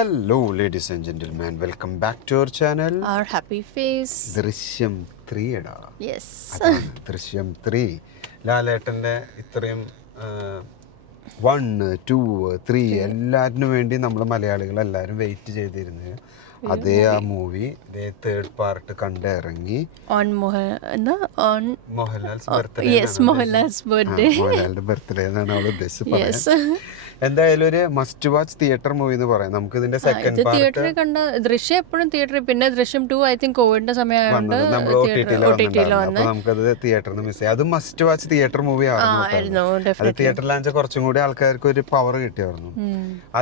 Hello, ladies and gentlemen. Welcome back to our channel. Our happy face. ദൃശ്യം 3 എടാ. Yes. ദൃശ്യം 3 ലാലേട്ടൻ്റെ ഇത്രയും 1, 2, 3 എല്ലാറ്റിനും വേണ്ടി നമ്മൾ മലയാളികൾ എല്ലാവരും വെയിറ്റ് ചെയ്തിരുന്നത് അതേ ആ മൂവി തേർഡ് പാർട്ട് കണ്ടിറങ്ങി മോഹൻലാൽസ് ബർത്ത്ഡേ. മോഹൻലാലിന്റെ ബർത്ത്ഡേ എന്നാണ് അവൾ ഉദ്ദേശിച്ച് പറയുന്നത്. എന്തായാലും ഒരു മസ്റ്റ് വാച്ച് തിയേറ്റർ മൂവി എന്ന് പറയാം. നമുക്ക് ഇതിന്റെ സെക്കൻഡ് തിയേറ്ററിൽ കണ്ട ദൃശ്യം എപ്പോഴും തിയേറ്ററിൽ, പിന്നെ ദൃശ്യം 2 ഐ തിങ്ക് കോവിഡിന്റെ സമയമായതുകൊണ്ട് നമുക്കത് തിയേറ്ററിൽ മിസ് ചെയ്യാം. അത് മസ്റ്റ് വാച്ച് തിയേറ്റർ മൂവി ആയിരുന്നു. അത് തിയേറ്ററിലാണെന്ന് കുറച്ചും കൂടി ആൾക്കാർക്ക് ഒരു പവർ കിട്ടിയായിരുന്നു.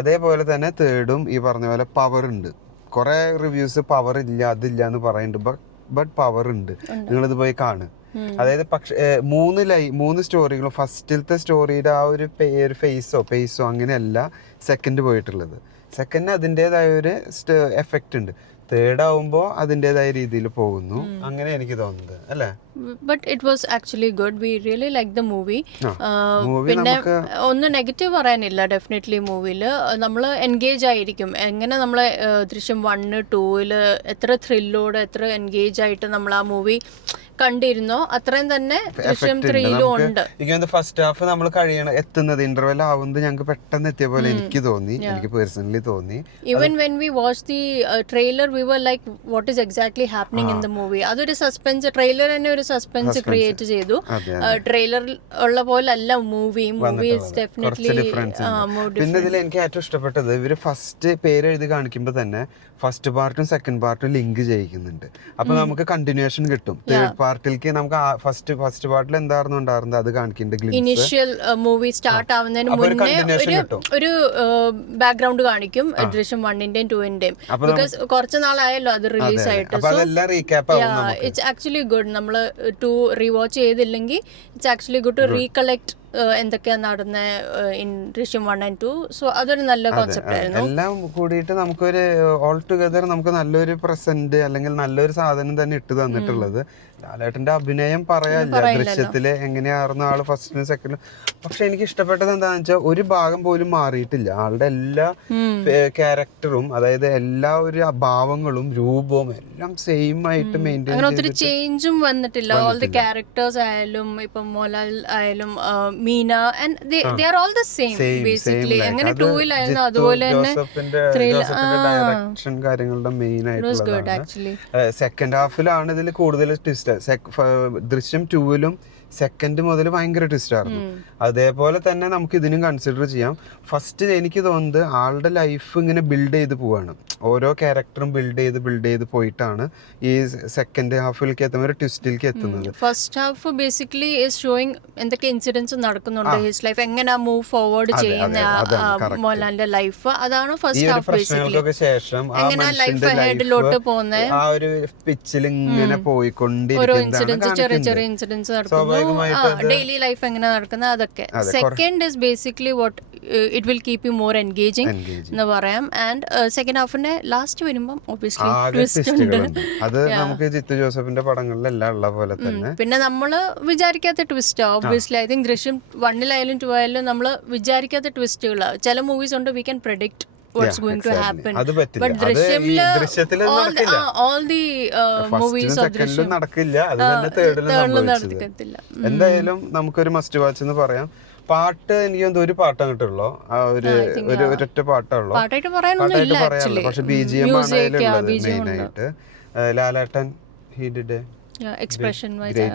അതേപോലെ തന്നെ തേർഡും ഈ പറഞ്ഞ പോലെ പവർ ഉണ്ട്. കുറെ റിവ്യൂസ് പവർ ഇല്ല അതില്ല എന്ന് പറയുന്നുണ്ട്, ബട്ട് പവർ ഉണ്ട്. നിങ്ങളിത് പോയി കാണുക. അതായത് പക്ഷെ മൂന്ന് സ്റ്റോറികളും ഫസ്റ്റിലത്തെ സ്റ്റോറിയുടെ ആ ഒരു പേസോ അങ്ങനെയല്ല സെക്കൻഡ് പോയിട്ടുള്ളത്. സെക്കൻഡ് അതിൻ്റെതായ ഒരു എഫക്റ്റ് ഉണ്ട്. തേർഡ് ആവുമ്പോൾ അതിൻ്റെതായ രീതിയിൽ പോകുന്നു. അങ്ങനെ എനിക്ക് തോന്നുന്നത് അല്ലേ? But it was actually good. V really like the movie. പിന്നെ ഒന്നും നെഗറ്റീവ് പറയാനില്ല. ഡെഫിനറ്റ്ലി മൂവിയിൽ നമ്മൾ എൻഗേജ് ആയിരിക്കും. എങ്ങനെ നമ്മളെ ദൃശ്യം 1, 2 എത്ര ത്രില്ലോടെ എത്ര എൻഗേജ് ആയിട്ട് നമ്മൾ ആ മൂവി കണ്ടിരുന്നോ അത്രയും തന്നെ ദൃശ്യം 3 ഉണ്ട്. എനിക്ക് ഫസ്റ്റ് ഹാഫ് നമ്മൾ എത്തുന്നത് ഇന്റർവെൽ ആവുന്നത് ഞങ്ങൾക്ക് പെട്ടെന്ന് എത്തിയ പോലെ എനിക്ക് തോന്നി. എനിക്ക് പേഴ്സണലി തോന്നി. Even when we watch the trailer we were like what is exactly happening in the movie. അതൊരു സസ്പെൻസ്, ട്രെയിലർ തന്നെ ഒരു സസ്പെൻസ് ക്രിയേറ്റ് ചെയ്തു. ട്രെയിലറിൽ ഉള്ള പോലെ അല്ല മൂവി ഈസ് ഡെഫിനറ്റ്ലി. പിന്നെ ഇതിൽ എനിക്ക് ഏറ്റവും ഇഷ്ടപ്പെട്ടത് ഇവര് ഫസ്റ്റ് പേര് എഴുതി കാണിക്കുമ്പോൾ തന്നെ ഫസ്റ്റ് പാർട്ടും സെക്കൻഡ് പാർട്ടും ലിങ്ക് ചെയ്യിക്കുന്നുണ്ട്. അപ്പൊ നമുക്ക് കണ്ടിന്യൂഷൻ കിട്ടും. തേർഡ് പാർട്ടിലേക്ക് നമുക്ക് ഫസ്റ്റ് പാർട്ടിൽ എന്തായിരുന്നു ഉണ്ടായിരുന്നത് അത് കാണിക്കുന്നുണ്ട്. ഇനിഷ്യൽ മൂവി സ്റ്റാർട്ട് ആവുന്നതിന് മുന്നേ ഒരു ബാക്ക്ഗ്രൗണ്ട് കാണിക്കും ദൃശ്യം 1-ന്റെയും 2-ന്റെയും. ബിക്കോസ് കുറച്ച് നാളായല്ലോ അത് റിലീസ് ആയിട്ട്. It's actually good. നമ്മൾ 2 റീവാച്ച് ചെയ്തില്ലെങ്കിൽ it's actually good to recollect എന്തൊക്കെയാണ് നടന്ന ഇൻ ദൃശ്യം 1 and 2. സോ അതൊരു നല്ല കോൺസെപ്റ്റ് ആയിരുന്നു. എല്ലാം കൂടിയിട്ട് നമുക്കൊരു ഓൾ ടുഗദർ നമുക്ക് നല്ലൊരു പ്രസന്റ് അല്ലെങ്കിൽ നല്ലൊരു സാധനം തന്നെ ഇട്ട് തന്നിട്ടുള്ളത്. ലാലേട്ടന്റെ അഭിനയം പറയാനില്ല. ദൃശ്യത്തില് എങ്ങനെയായിരുന്നു ആള് ഫസ്റ്റിനും സെക്കൻഡിനും. പക്ഷെ എനിക്ക് ഇഷ്ടപ്പെട്ടത് എന്താണെന്ന് വെച്ചാൽ ഒരു ഭാഗം പോലും മാറിയിട്ടില്ല. ആളുടെ എല്ലാ ക്യാരക്ടറും, അതായത് എല്ലാ ഒരു ഭാവങ്ങളും രൂപവും എല്ലാം സെയിം ആയിട്ട് മെയിൻറ്റെയിൻ ഒത്തിരി ചേഞ്ചും വന്നിട്ടില്ല. ഓൾ ദി ക്യാരക്ടേഴ്സ് ആയാലും ഇപ്പം മോഹൻലാൽ ആയാലും Meena and they are all the same basically. എങ്ങനെ 2 ആയിരുന്നു അതുപോലെ തന്നെ ഡയറക്ഷൻ കാര്യങ്ങളുടെ മെയിൻ ആയിട്ടുള്ള സെക്കൻഡ് ഹാഫിലാണ് ഇതിൽ കൂടുതൽ ട്വിസ്റ്റ്. ദൃശ്യം 2-ലും സെക്കൻഡ് മുതൽ ഭയങ്കര ട്വിസ്റ്റ് ആയിരുന്നു. അതേപോലെ തന്നെ നമുക്ക് ഇതിനും കൺസിഡർ ചെയ്യാം. ഫസ്റ്റ് എനിക്ക് തോന്നുന്നത് ആളുടെ ലൈഫ് ഇങ്ങനെ ബിൽഡ് ചെയ്ത് പോവാണ്. ഓരോ ക്യാരക്ടറും ബിൽഡ് ചെയ്ത് പോയിട്ടാണ് ഈ സെക്കൻഡ് ഹാഫിലേക്ക് എത്തുമ്പോൾ ഒരു ട്വിസ്റ്റിലേക്ക് എത്തുന്നത്. First half basically is showing എന്തൊക്കെ ഇൻസിഡൻസ് നടക്കുന്നുണ്ട് ഹിസ് ലൈഫ്, എങ്ങനെ മൂവ് ഫോർവേഡ് ചെയ്യുന്ന മോഹൻലാലിന്റെ ലൈഫ്. അതാണ് ഫസ്റ്റ് ഹാഫ് ബേസിക്കലി. ശേഷം എങ്ങനെ ലൈഫ് ഹെഡിലോട്ട് പോകുന്ന ആ ഒരു പിച്ചിൽ ഇങ്ങനെ പോയിക്കൊണ്ടിരിക്കുന്ന ഓരോ ഇൻസിഡൻസ്, ചെറിയ ഇൻസിഡൻസ് നടക്കുന്നു, ഡെയിലി ലൈഫ് എങ്ങനെ നടക്കുന്നത് അതൊക്കെ. Second is basically what it will keep you more engaging എന്ന് പറയാം. ആൻഡ് സെക്കൻഡ് ഹാഫിന്റെ ലാസ്റ്റ് വരുമ്പോൾ ഒബ്വിയസ്ലി ട്വിസ്റ്റ് ഉണ്ട്. അത് നമുക്ക് ജിത്തു ജോസഫിന്റെ പടങ്ങളിലെല്ലാം ഉള്ള പോലെ തന്നെ. പിന്നെ നമ്മള് വിചാരിക്കാത്ത ട്വിസ്റ്റ് ഒബ്വിയസ്ലി. ഐ തിങ്ക് ദൃശ്യം 1-ലും 2-ലും നമ്മള് വിചാരിക്കാത്ത ട്വിസ്റ്റുകൾ. ചില മൂവീസ് ഉണ്ട് we can predict what's going to happen, but ദൃശ്യത്തിൽ all the movies of ദൃശ്യം നടക്കില്ല. അത് തന്നെ തേർഡിലും നടക്കത്തില്ല. എന്തായാലും നമുക്കൊരു മസ്റ്റ് വാച്ച് എന്ന് പറയാം. പാട്ട് എനിക്ക് തോന്നുന്നു ഒരു പാട്ടാണ് കിട്ടുള്ളൂ. ആ ഒരു ഒരൊറ്റ പാട്ടുള്ളൂ. പാട്ടായിട്ട് പറയാനില്ല. പക്ഷെ BGM ആണ് അതിലുള്ളത് മെയിൻ ആയിട്ട്. ലാലേട്ടൻ he did എക്സ്പ്രഷൻ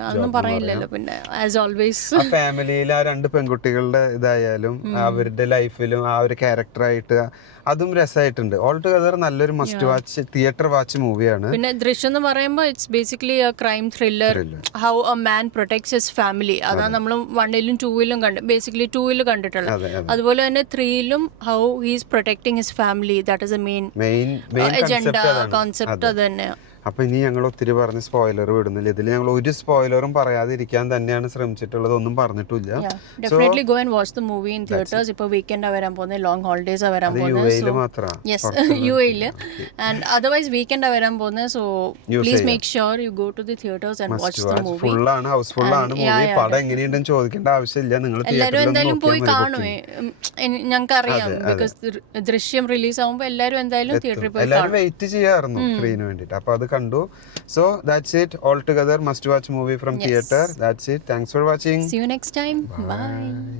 ഒന്നും പറയില്ലല്ലോ. പിന്നെ ആസ് ഓൾവേസ് ഫാമിലിയിൽ ആ 2 പെൺകുട്ടികളുടെ ഇതായാലും അവരുടെ ലൈഫിലും ആ ഒരു ക്യാരക്ടറായിട്ട് അതും രസമായിട്ടുണ്ട്. ഓൾ ടുഗദർ നല്ലൊരു മസ്റ്റ് വാച്ച് തിയേറ്റർ വാച്ച് മൂവിയാണ്. പിന്നെ ദൃശ്യം എന്ന് പറയുമ്പോൾ it's basically a crime thriller. How a man protects his family. അതാണ് നമ്മൾ 1-ലും 2-ലും ബേസിക്കലി 2-ൽ കണ്ടിട്ടുള്ളത്. അതുപോലെ തന്നെ 3-ലും how he's protecting his family. That is a main agenda concept. അത് തന്നെയാണ്. അപ്പൊ ഇനി ഞങ്ങൾ ഒത്തിരി പറഞ്ഞ് സ്പോയിലർ വിടുന്നില്ല. ഇതിൽ ഞങ്ങൾ ഒരു സ്പോയിലറും പറയാതിരിക്കാൻ തന്നെയാണ് ശ്രമിച്ചിട്ടുള്ളത്, ഒന്നും പറഞ്ഞിട്ടില്ല. Definitely go and watch the movie in theatres. ഇപ്പോൾ വീക്കെൻഡ് വരാൻ പോകുന്നത്, ലോങ് ഹോളിഡേസ് വരാൻ പോകുന്നത്. Yes, UAE. And otherwise weekend വരാൻ പോകുന്നത്. So please make sure you go to the theatres and watch the movie. Full ആണ്, ഹൗസ്ഫുൾ ആണ് movie. പടം എങ്ങനെയുണ്ടെന്ന് ചോദിക്കേണ്ട ആവശ്യമില്ല, നിങ്ങൾ എല്ലാവരും എന്തായാലും പോയി കാണുമേ. ഞങ്ങൾക്ക് അറിയാം, ബിക്കോസ് ദൃശ്യം റിലീസ് ആകുമ്പോൾ എല്ലാവരും എന്തായാലും തിയേറ്ററിൽ പോയി എല്ലാവരും വെയിറ്റ് ചെയ്യാറുന്നു സ്ക്രീനിന് വേണ്ടിയിട്ട്. അപ്പൊ അത് കണ്ടു. So that's it. All together must watch movie from theater. That's it. Thanks for watching. See you next time. Bye.